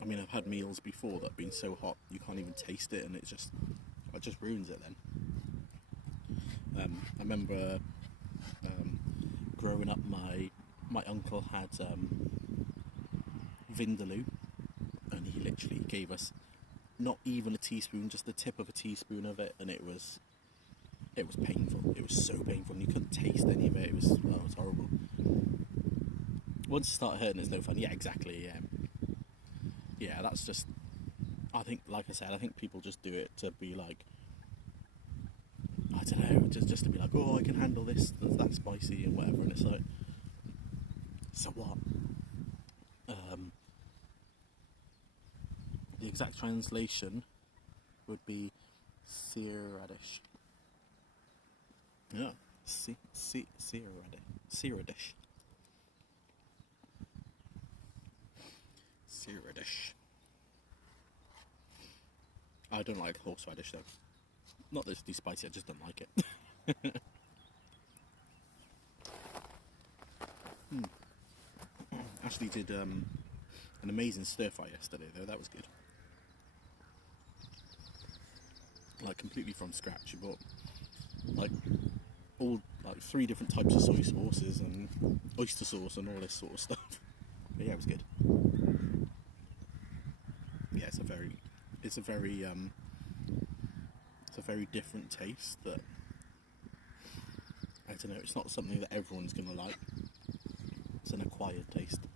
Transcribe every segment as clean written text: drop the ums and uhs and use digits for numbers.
I mean, I've had meals before that have been so hot you can't even taste it, and it just ruins it then. I remember growing up, my uncle had vindaloo, and he literally gave us not even a teaspoon, just the tip of a teaspoon of it, and it was painful. It was so painful, and you couldn't taste any of it. It was horrible. Once you start hurting, it's no fun. Yeah, exactly. Yeah, that's just. I think, like I said, I think people just do it to be like, I don't know, just to be like, oh, I can handle this, that's spicy and whatever, and it's like, so what? The exact translation would be sear radish. Yeah, sear radish. Sear radish. Sear radish. I don't like horseradish though. Not that it's too spicy, I just don't like it. Ashley did an amazing stir fry yesterday though, that was good. Like completely from scratch. She bought like 3 different types of soy sauces and oyster sauce and all this sort of stuff. But yeah, it was good. Yeah, it's a very different taste that, I don't know, it's not something that everyone's gonna like. It's an acquired taste.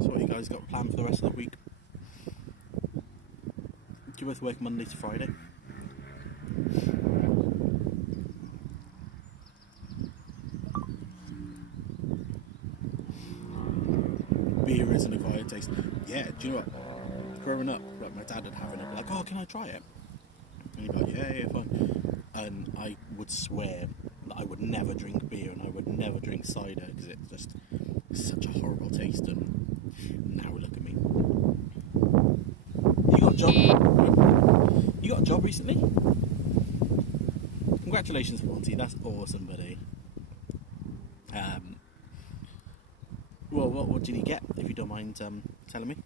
So what you guys got planned for the rest of the week? Do you both work Monday to Friday? Beer is an acquired taste. Yeah, do you know what? Growing up, like my dad would have it, like, oh, can I try it? And he'd be like, yeah, fine. And I would swear that I would never drink beer and I would never drink cider because it's just such a horrible taste. And now look at me. You got a job? You got a job recently? Congratulations, Monty. That's awesome, buddy. Well, what did you get, if you don't mind telling me?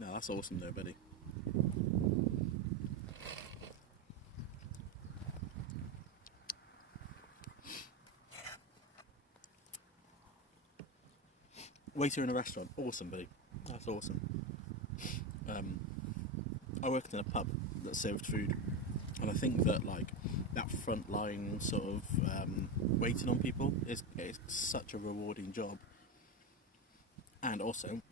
No, that's awesome though, buddy. Waiter in a restaurant, awesome, buddy. That's awesome. I worked in a pub that served food, and I think that like that front line sort of waiting on people is such a rewarding job. And also,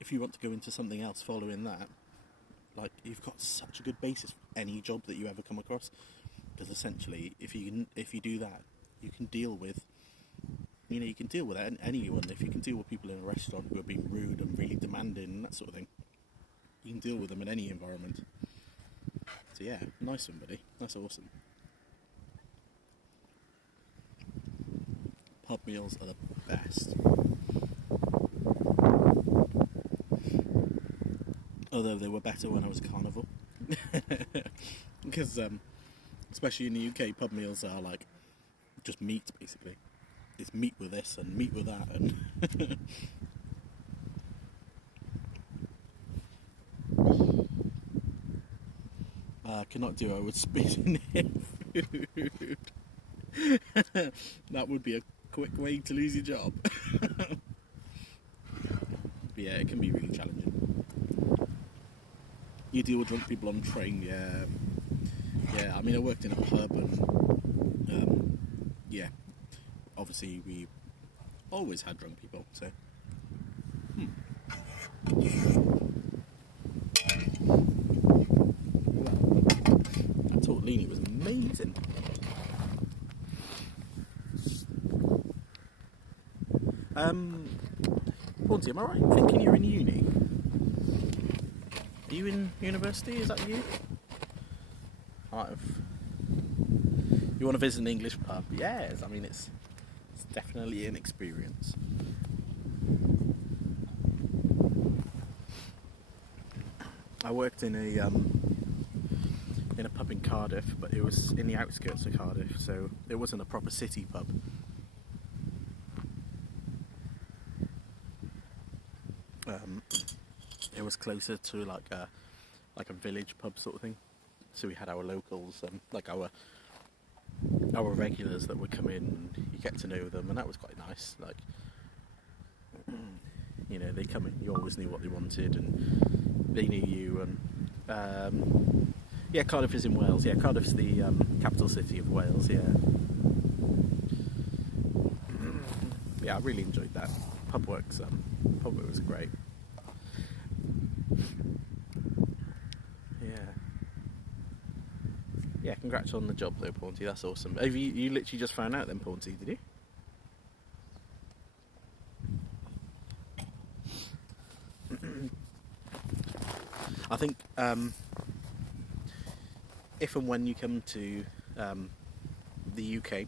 if you want to go into something else following that, like you've got such a good basis for any job that you ever come across, because essentially, if you do that, you can deal with. You can deal with anyone. If you can deal with people in a restaurant who are being rude and really demanding and that sort of thing, you can deal with them in any environment. So yeah, nice one, buddy. That's awesome. Pub meals are the best. Although they were better when I was a carnivore. Because, especially in the UK, pub meals are like just meat, basically. It's meat with this and meat with that, and I cannot do it with spit in food. That would be a quick way to lose your job. But yeah, it can be really challenging. You deal with drunk people on the train, yeah. I mean, I worked in a pub, and yeah. Obviously, we always had drunk people, so. That tortellini was amazing. Paunty, am I right in thinking you're in uni? Are you in university? Is that you? You want to visit an English pub? Yes, I mean, it's definitely an experience. I worked in in a pub in Cardiff, but it was in the outskirts of Cardiff, so it wasn't a proper city pub. It was closer to like a village pub sort of thing. So we had our locals, like our regulars that would come in, and you get to know them, and that was quite nice. Like, you know, they come in, you always knew what they wanted, and they knew you. And yeah, Cardiff is in Wales. Yeah, Cardiff's the capital city of Wales. Yeah, yeah, I really enjoyed that. Pub work was great. Yeah, congrats on the job though, Paunty. That's awesome. Have you literally just found out then, Paunty? Did you? I think if and when you come to the UK,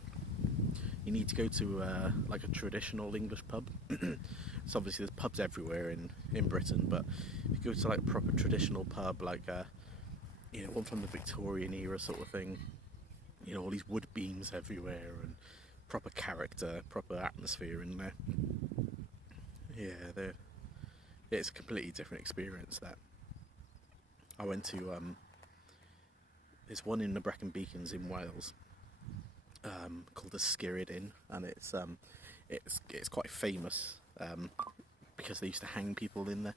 you need to go to like a traditional English pub. So obviously there's pubs everywhere in Britain, but if you go to like a proper traditional pub, like you know, one from the Victorian era sort of thing, you know, all these wood beams everywhere and proper character, proper atmosphere in there. Yeah, it's a completely different experience. That I went to there's one in the Brecon Beacons in Wales called the Skirrid Inn, and it's quite famous because they used to hang people in there,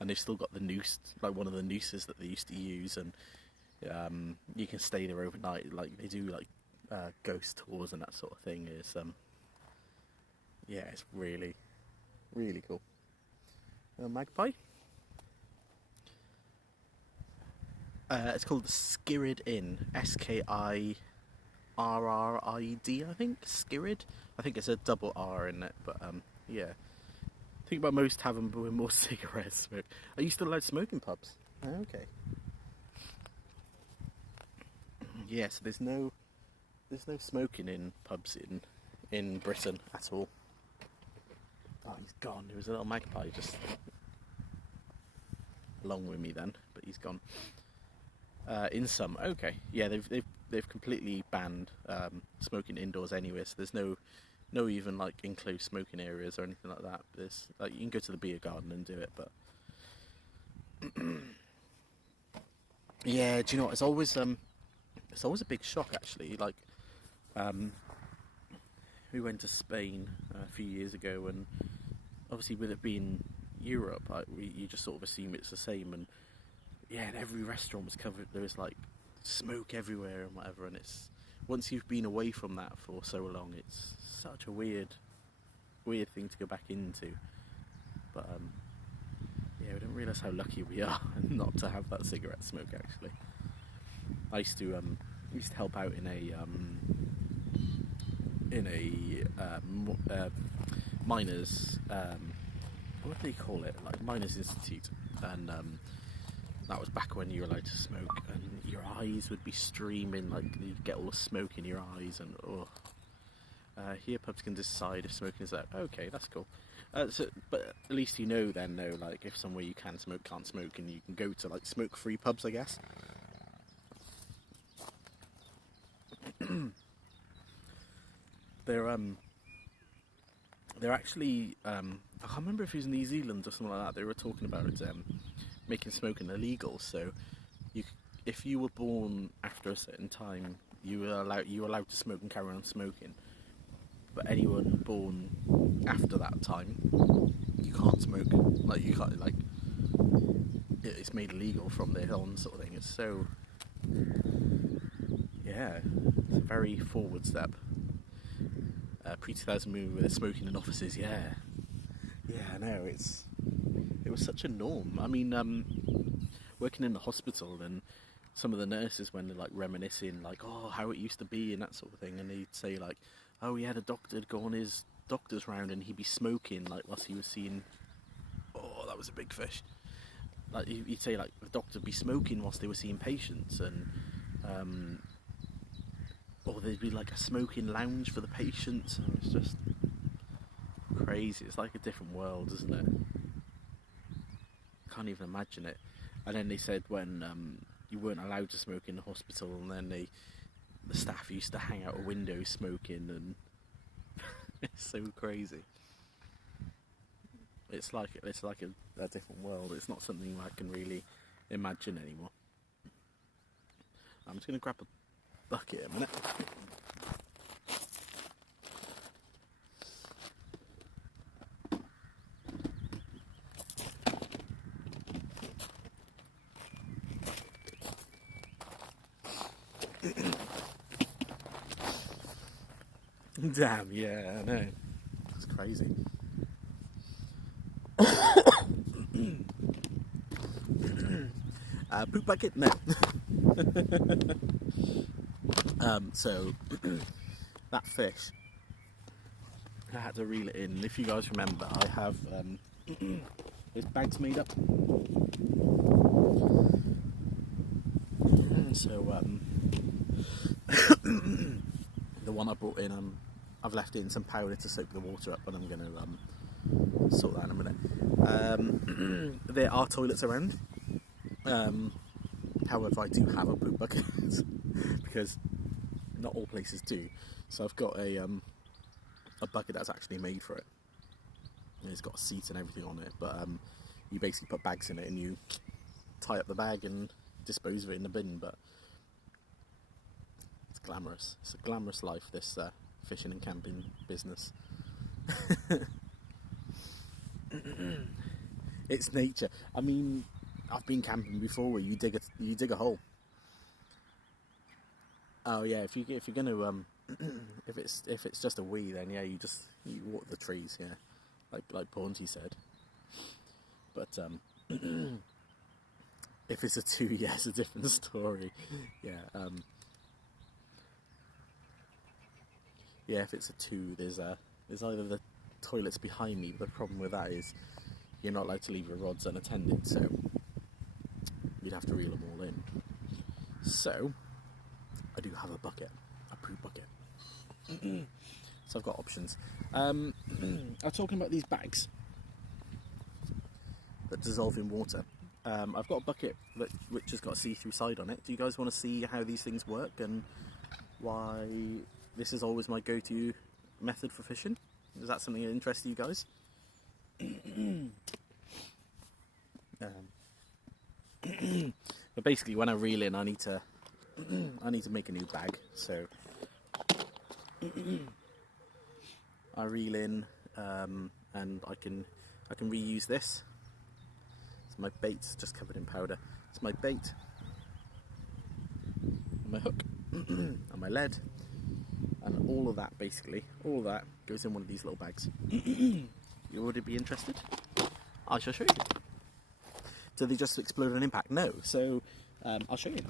and they've still got the noose, like one of the nooses that they used to use, and you can stay there overnight. Like they do like ghost tours and that sort of thing. Is yeah, it's really, really cool. Magpie. It's called the Skirrid Inn. Skirrid, I think. Skirrid. I think it's a double R in it, but yeah. Think about most taverns with more cigarette smoke. Are you still allowed to smoke in pubs? Oh, okay. Yeah, so there's no smoking in pubs in Britain at all. Oh, he's gone. There was a little magpie just along with me then, but he's gone. In some, okay, yeah, they've completely banned smoking indoors anyway. So there's no even like enclosed smoking areas or anything like that. There's like you can go to the beer garden and do it, but yeah, do you know what? It's always a big shock actually. Like we went to Spain a few years ago, and obviously with it being Europe, you just sort of assume it's the same, and yeah, and every restaurant was covered. There was like smoke everywhere and whatever, and it's once you've been away from that for so long, it's such a weird thing to go back into. But yeah, we don't realise how lucky we are not to have that cigarette smoke. Actually, I used to help out in a miners, what do they call it? Like miners institute, and that was back when you were allowed to smoke, and your eyes would be streaming, like you'd get all the smoke in your eyes, and here pubs can decide if smoking is out. Okay, that's cool. But at least you know then, like if somewhere you can smoke, can't smoke, and you can go to like smoke-free pubs, I guess. They're actually I can't remember if it was New Zealand or something like that. They were talking about making smoking illegal. So if you were born after a certain time, you were allowed to smoke and carry on smoking. But anyone born after that time, you can't smoke. Like you can't, like it's made illegal from there on, sort of thing. It's so, yeah, it's a very forward step. Pre-2000 movie with smoking in offices, yeah, I know, it was such a norm. I mean, working in the hospital, and some of the nurses, when they're like reminiscing, like, oh, how it used to be and that sort of thing, and they'd say like, oh, he had a doctor go on his doctor's round and he'd be smoking like whilst he was seeing, oh, that was a big fish. Like he'd say like the doctor would be smoking whilst they were seeing patients, and or there'd be like a smoking lounge for the patients, and it's just crazy. It's like a different world, isn't it? Can't even imagine it. And then they said when you weren't allowed to smoke in the hospital, and then the staff used to hang out a window smoking, and it's so crazy. It's like a different world. It's not something I can really imagine anymore. I'm just going to grab a bucket a minute. Damn, yeah, I know. It's crazy. Poop bucket? No. So, that fish, I had to reel it in. If you guys remember, I have his bags made up. So, the one I brought in, I've left in some powder to soak the water up, and I'm going to sort that in a minute. There are toilets around. However, I do have a poop bucket because not all places do. So I've got a bucket that's actually made for it. And it's got a seat and everything on it, but you basically put bags in it and you tie up the bag and dispose of it in the bin. But it's glamorous. It's a glamorous life, this fishing and camping business. It's nature. I mean, I've been camping before where you dig a hole. Oh yeah, if you're gonna if it's just a wee, then yeah, you water the trees, yeah, like Paunty said. But if it's a 2, yeah, it's a different story. Yeah, yeah, if it's a 2, there's either the toilets behind me, but the problem with that is you're not allowed to leave your rods unattended, so you'd have to reel them all in. So I do have a bucket, a poop bucket. So I've got options. I'm talking about these bags that dissolve in water. I've got a bucket which has got a see-through side on it. Do you guys want to see how these things work and why this is always my go-to method for fishing? Is that something that interests you guys? But basically, when I reel in, I need to make a new bag. So I reel in, and I can reuse this. It's my bait, just covered in powder. It's my bait, and my hook, and my lead, and all of that goes in one of these little bags. You would be interested? I shall show you. Do they just explode on impact? No. So I'll show you.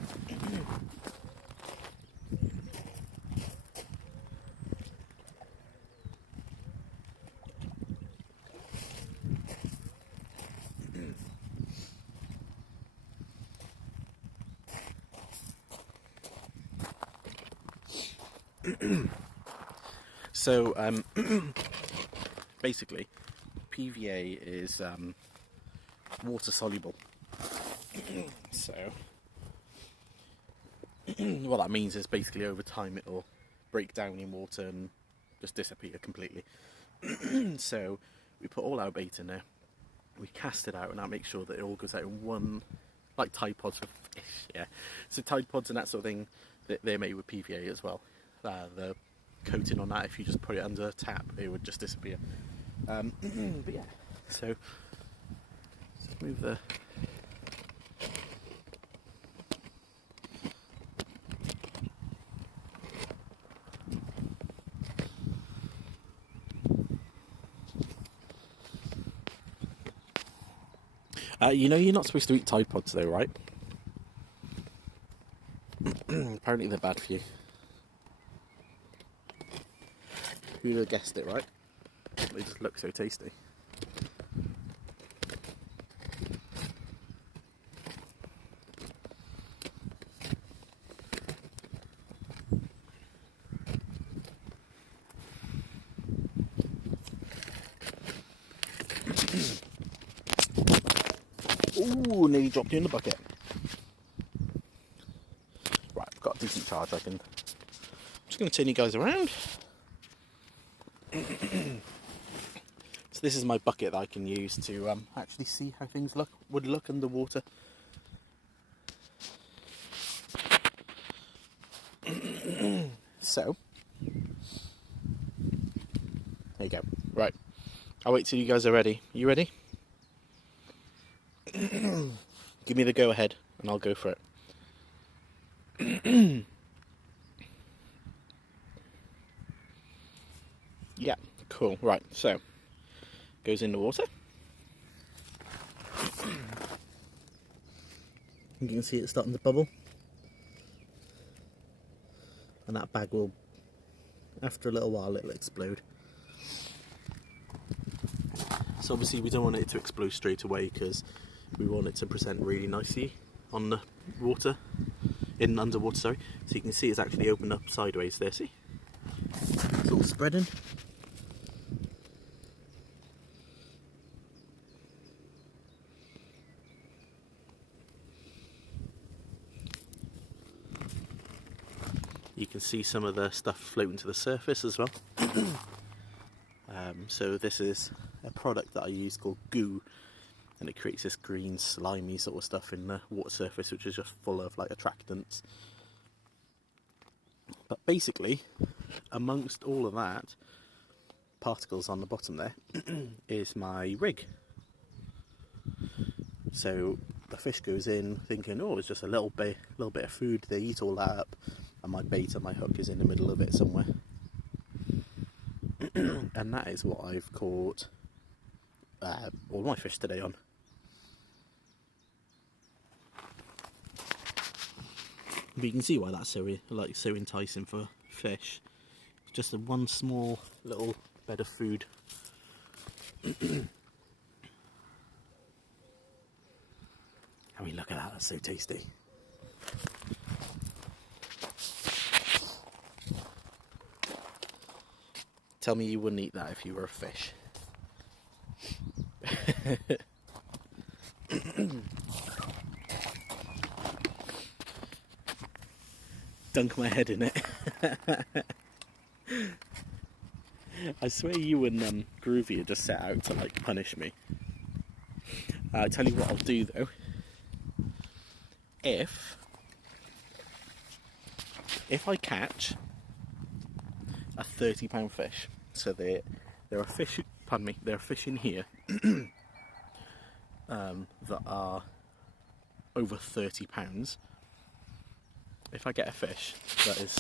So basically, PVA is water soluble. So what that means is basically over time it will break down in water and just disappear completely. So we put all our bait in there, we cast it out, and that makes sure that it all goes out in one, like Tide Pods for fish, yeah. So Tide Pods and that sort of thing, they're made with PVA as well. The coating on that, if you just put it under a tap, it would just disappear. But yeah, so let's move the you know you're not supposed to eat Tide Pods though, right? Apparently they're bad for you. Who'd have guessed it, right? They just look so tasty. Ooh, nearly dropped you in the bucket. decent charge. I'm just going to turn you guys around. So this is my bucket that I can use to actually see how things would look underwater. So, there you go. Right, I'll wait till you guys are ready. You ready? Give me the go ahead and I'll go for it. Yeah, cool. Right, so goes in the water. You can see it starting to bubble. And that bag will, after a little while, it'll explode. So obviously we don't want it to explode straight away because we want it to present really nicely on the water, underwater, sorry. So you can see it's actually opened up sideways there, see? It's all spreading. You can see some of the stuff floating to the surface as well. So this is a product that I use called goo, and it creates this green slimy sort of stuff in the water surface, which is just full of like attractants. But basically, amongst all of that, particles on the bottom there, is my rig. So the fish goes in thinking, oh, it's just a little bit of food. They eat all that up, and my bait and my hook is in the middle of it somewhere. And that is what I've caught all my fish today on. But you can see why that's so enticing for fish. It's just one small little bed of food. I mean, look at that, that's so tasty. Tell me you wouldn't eat that if you were a fish. Dunk my head in it. I swear you and Groovy are just set out to like punish me. I'll tell you what I'll do though. If I catch a £30 fish, so there are fish, pardon me, there are fish in here that are over £30. If I get a fish that is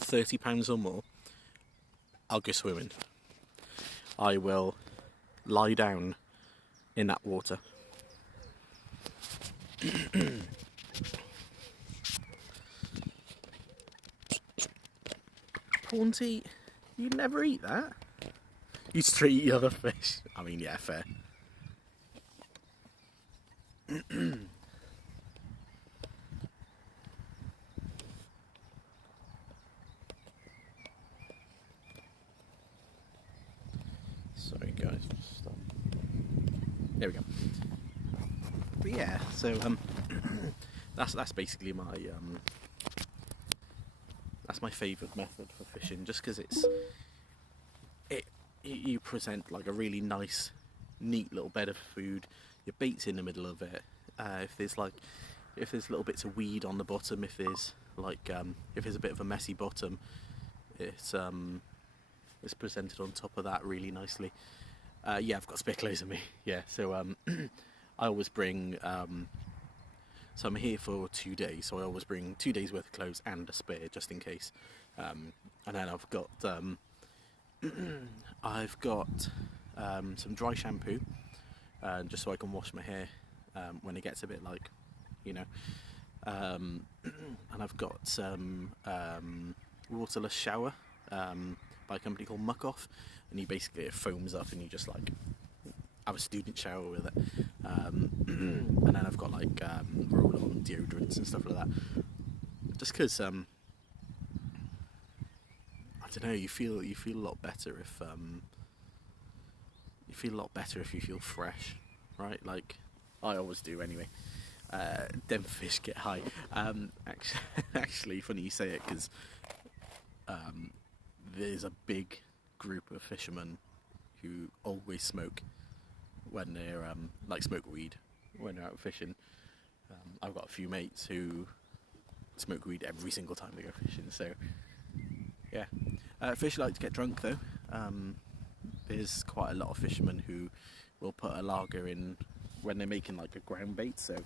£30 or more, I'll go swimming. I will lie down in that water. Prawn teat? You'd never eat that? You'd straight eat other fish. I mean, yeah, fair. Sorry guys, stop. There we go. But yeah, so that's basically my that's my favourite method for fishing, just because you present like a really nice, neat little bed of food. Your bait's in the middle of it. If there's little bits of weed on the bottom, if there's a bit of a messy bottom, it's presented on top of that really nicely. Yeah, I've got spare clothes on me. Yeah, so I always bring. So I'm here for 2 days, so I always bring 2 days worth of clothes and a spare just in case. And then I've got some dry shampoo, just so I can wash my hair when it gets a bit like, you know. And I've got some waterless shower by a company called Muck Off, and it foams up and you just like have a student shower with it. And then I've got like roll-on deodorants and stuff like that. Just because I don't know, you feel a lot better if you feel fresh, right? Like I always do anyway. them fish get high. Actually, funny you say it, because there's a big group of fishermen who always smoke when they're like smoke weed when they're out fishing. I've got a few mates who smoke weed every single time they go fishing. So yeah, fish like to get drunk though. There's quite a lot of fishermen who will put a lager in when they're making like a ground bait. So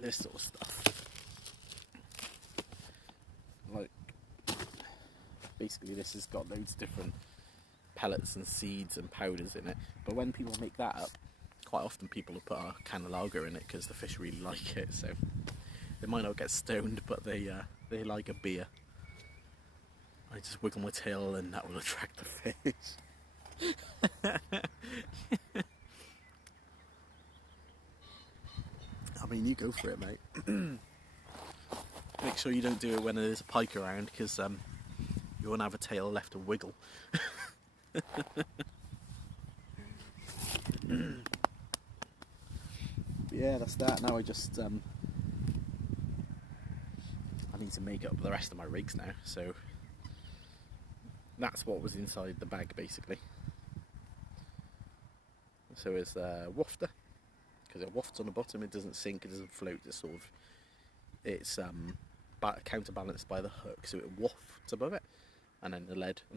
this sort of stuff, like basically this has got loads of different pellets and seeds and powders in it. But when people make that up, quite often people will put a can of lager in it because the fish really like it. So they might not get stoned, but they like a beer. I just wiggle my tail and that will attract the fish. I mean, you go for it, mate. Make sure you don't do it when there's a pike around, because you won't have a tail left to wiggle. Yeah, that's that. Now I just I need to make up the rest of my rigs now, so that's what was inside the bag basically. So it's a wafter, because it wafts on the bottom, it doesn't sink, it doesn't float, it's counterbalanced by the hook, so it wafts above it, and then the lead